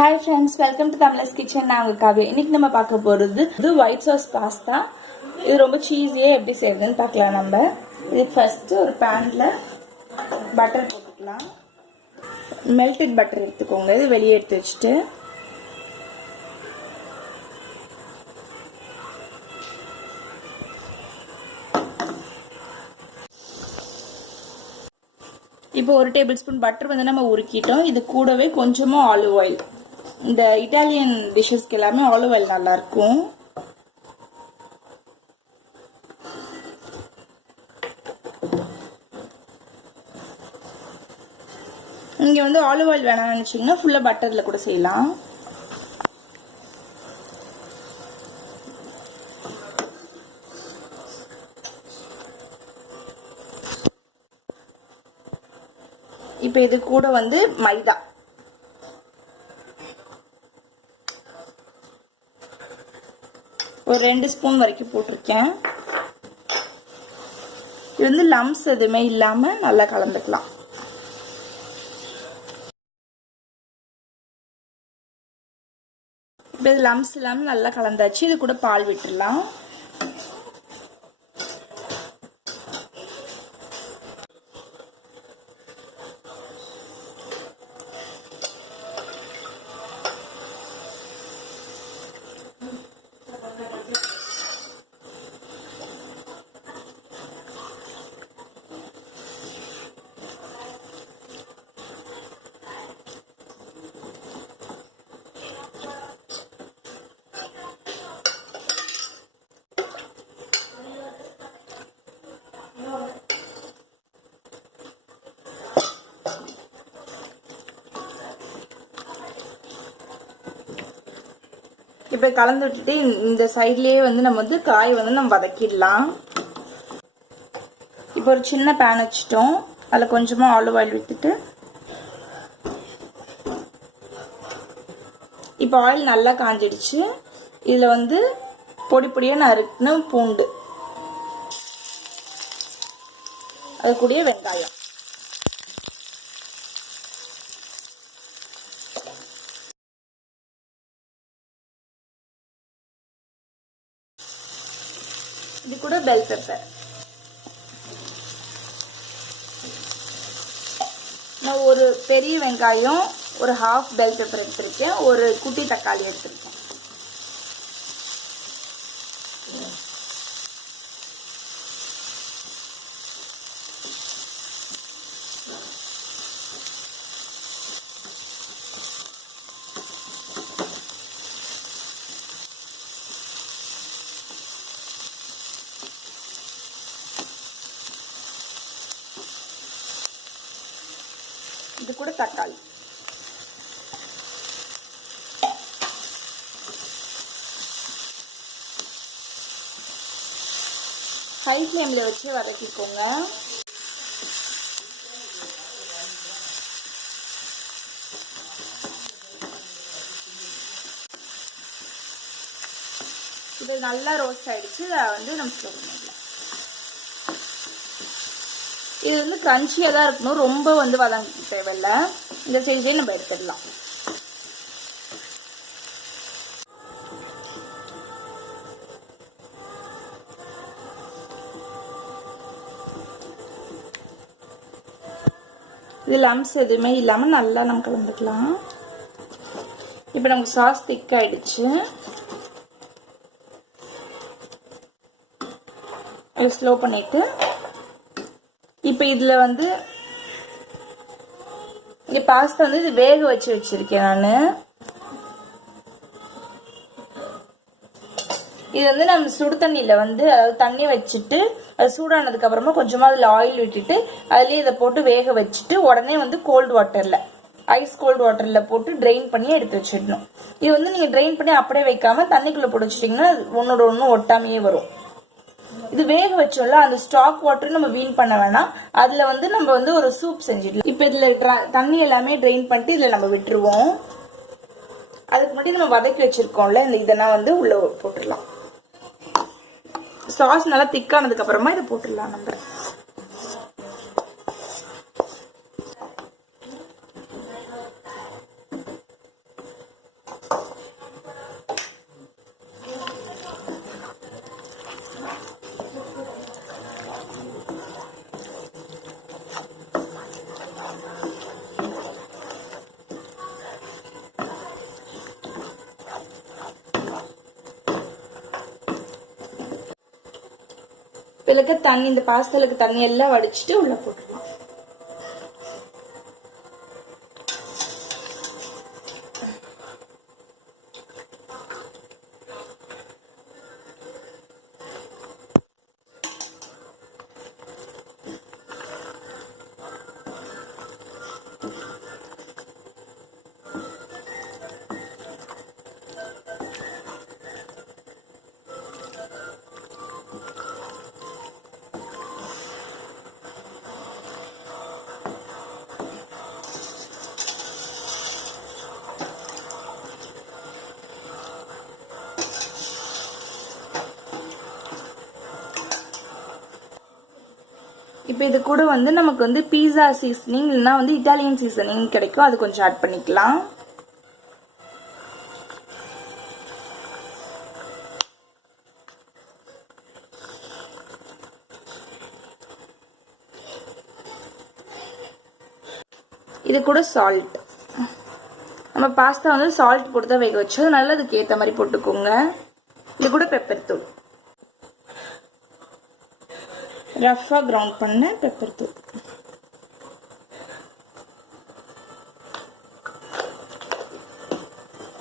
Hi friends, welcome to Tamla's Kitchen. நான் உங்க காவ்யா. இன்னைக்கு நம்ம பார்க்க போறது ஒயிட் சாஸ் பாஸ்தா. இது ரொம்ப சீஸியா எப்படி செய்யறதுன்னு பார்க்கலாம் நம்ம. இது ஃபர்ஸ்ட் ஒரு panல பட்டர் போட்டுக்கலாம். மெல்டட் பட்டர் எடுத்துக்கோங்க. இது வெளியே எடுத்து வச்சிட்டு இப்போ ஒரு டேபிள் ஸ்பூன் பட்டர் வந்து நம்ம உருக்கிட்டோம். இது கூடவே கொஞ்சமா ஆலிவ் ஆயில். இந்த இட்டாலியன் டிஷ்ஷஸ்க்கு எல்லாமே ஆலிவ் ஆயில் நல்லா இருக்கும். இங்க வந்து ஆலிவ் ஆயில் வேணாம்னு நினைச்சீங்கன்னா ஃபுல்லா பட்டர்ல கூட செய்யலாம். இப்போ இது கூட வந்து மைதா, ஒரு 2 ஸ்பூன் வரைக்கும் போட்டிருக்கேன். இது வந்து லம்ஸ் எதுவுமே இல்லாம நல்லா கலந்துக்கலாம். இப்போ இது லம்ஸ் இல்லாம நல்லா கலந்தாச்சு. இது கூட பால் விட்டுடலாம். இப்போ கலந்து விட்டுட்டு இந்த சைட்லயே வந்து நம்ம வந்து காய் வந்து நம்ம வதக்கிடலாம். இப்போ ஒரு சின்ன பேன் வச்சுட்டோம். அதில் கொஞ்சமா ஆலிவ் ஆயில் விட்டுட்டு இப்போ ஆயில் நல்லா காஞ்சிடுச்சு. இதில் வந்து பொடி பொடியாக நறுக்குன பூண்டு, அது கூடயே வெங்காயம், இது கூட பெல் பெப்பர். நான் ஒரு பெரிய வெங்காயம், ஒரு ஹாஃப் பெல் பெப்பர் எடுத்திருக்கேன், ஒரு குட்டி தக்காளி எடுத்திருக்கேன். இது கூட தக்காளி. ஹை ஃப்ளேம்ல வச்சு வதக்கிக்கோங்க. இது நல்லா ரோஸ்ட் ஆயிடுச்சு. இதை வந்து நம்ம ஸ்லோ பண்ணிடலாம். இது வந்து கிரன்ச்சியாக தான் இருக்கணும், ரொம்ப வந்து வதங்க தேவையில்லை. இந்த ஸ்டேஜ்லேயே நம்ம எடுத்துடலாம். இது லம்ஸ் எதுவுமே இல்லாமல் நல்லா நம்ம கலந்துக்கலாம். இப்போ நமக்கு சாஸ் திக் ஆயிடுச்சு. ஸ்லோ பண்ணிட்டு இப்போ இதில் வந்து இங்கே பாஸ்தா வந்து இது வேக வச்சு வச்சிருக்கேன் நான். இது வந்து நம்ம சுடு தண்ணியில் வந்து அதாவது தண்ணி வச்சுட்டு அது சூடானதுக்கு அப்புறமா கொஞ்சமாக அதில் ஆயில் விட்டுட்டு அதுலேயே இதை போட்டு வேக வச்சுட்டு உடனே வந்து கோல்டு வாட்டரில் ஐஸ் கோல்டு வாட்டரில் போட்டு ட்ரெயின் பண்ணி எடுத்து வச்சிடணும். இது வந்து நீங்கள் ட்ரெயின் பண்ணி அப்படியே வைக்காம தண்ணிக்குள்ளே போட்டு வச்சிட்டிங்கன்னா ஒன்னோட ஒன்று ஒட்டாமையே வரும். இது வேக வச்சோம்ல, அந்த ஸ்டாக் வாட்டர் நம்ம வீண் பண்ண வேணாம். அதுல வந்து நம்ம வந்து ஒரு சூப் செஞ்சிடலாம். இப்ப இதுல தண்ணி எல்லாமே ட்ரெயின் பண்ணிட்டு இதுல நம்ம விட்டுருவோம். அதுக்கு முன்னாடி நம்ம வதக்கி வச்சிருக்கோம்ல, இந்த இதெல்லாம் வந்து உள்ள போட்டுடலாம். சாஸ் நல்லா திக்கானதுக்கு அப்புறமா இதை போட்டுடலாம் நம்ம. இப்போ தண்ணி, இந்த பாஸ்தாலுக்கு தண்ணி எல்லாம் வடிச்சிட்டு உள்ள போட்டுக்கலாம். இப்போ இது கூட வந்து நமக்கு வந்து பீஸா சீசனிங் இல்லைன்னா வந்து இட்டாலியன் சீசனிங் கிடைக்கும், அது கொஞ்சம் ஆட் பண்ணிக்கலாம். இது கூட சால்ட், நம்ம பாஸ்தா வந்து சால்ட் போட்டு தான் வேக வச்சோம், அதனால அதுக்கு ஏற்ற மாதிரி போட்டுக்கோங்க. இது கூட பெப்பர் தூள், ரஃபா கிரவுண்ட் பண்ண பெப்பர் தூள்.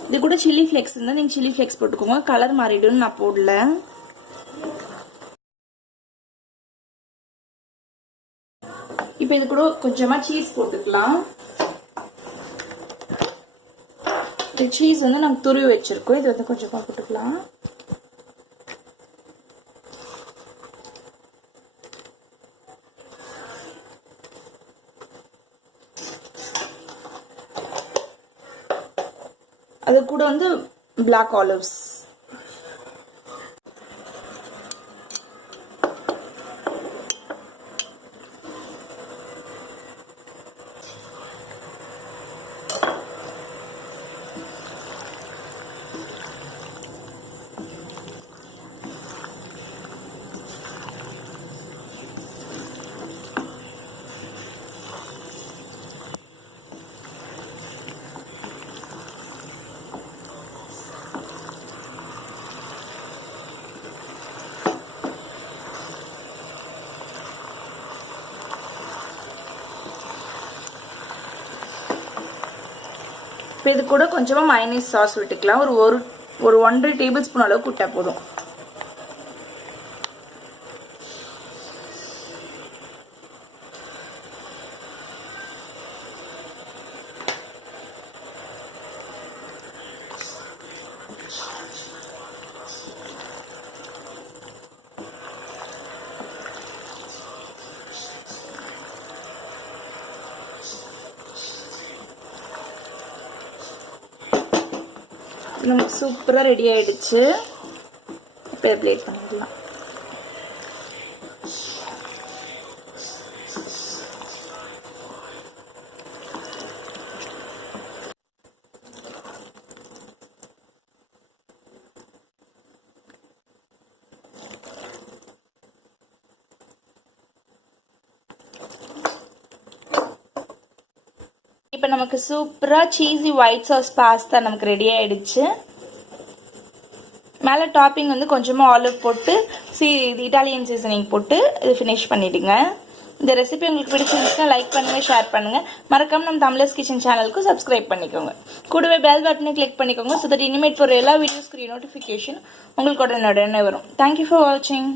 இது கூட சில்லி ஃப்ளேக்ஸ் இருந்தால் நீங்கள் சில்லி ஃப்ளேக்ஸ் போட்டுக்கோங்க, கலர் மாறிடும்னு நான் போடல. இப்போ இது கூட கொஞ்சமாக சீஸ் போட்டுக்கலாம். இந்த சீஸ் வந்து நாங்கள் துருவி வச்சிருக்கோம், இது வந்து கொஞ்சமாக போட்டுக்கலாம். அது கூட வந்து பிளாக் ஆலிவ்ஸ், இப்போ இது கூட கொஞ்சமாக மைனஸ் சாஸ் விட்டுக்கலாம். ஒரு 1.5 டேபிள் ஸ்பூன் அளவுக்கு விட்டா போதும். நமக்கு சூப்பராக ரெடி ஆயிடுச்சு. இப்போ பிளேட் பண்ணிடலாம். இப்போ நமக்கு சூப்பரா சீஸி ஒயிட் சாஸ் பாஸ்தா நமக்கு ரெடி ஆயிடுச்சு. மேலே டாப்பிங் வந்து கொஞ்சமாக ஆலிவ் போட்டு இது இட்டாலியன் சீசனிங் போட்டு இது ஃபினிஷ் பண்ணிடுங்க. இந்த ரெசிபி உங்களுக்கு பிடிச்சிருந்துச்சுன்னா லைக் பண்ணுங்க, ஷேர் பண்ணுங்க. மறக்காம நம்ம தமிழர்ஸ் கிச்சன் சேனலுக்கு சப்ஸ்கிரைப் பண்ணிக்கோங்க. கூடவே பெல் பட்டனை கிளிக் பண்ணிக்கோங்க. ஸோ தட் இனிமேட் போகிற எல்லா வீடியோஸ்க்கு நோட்டிஃபிகேஷன் உங்களுக்கு உடனே வரும். தேங்க்யூ ஃபார் வாட்சிங்.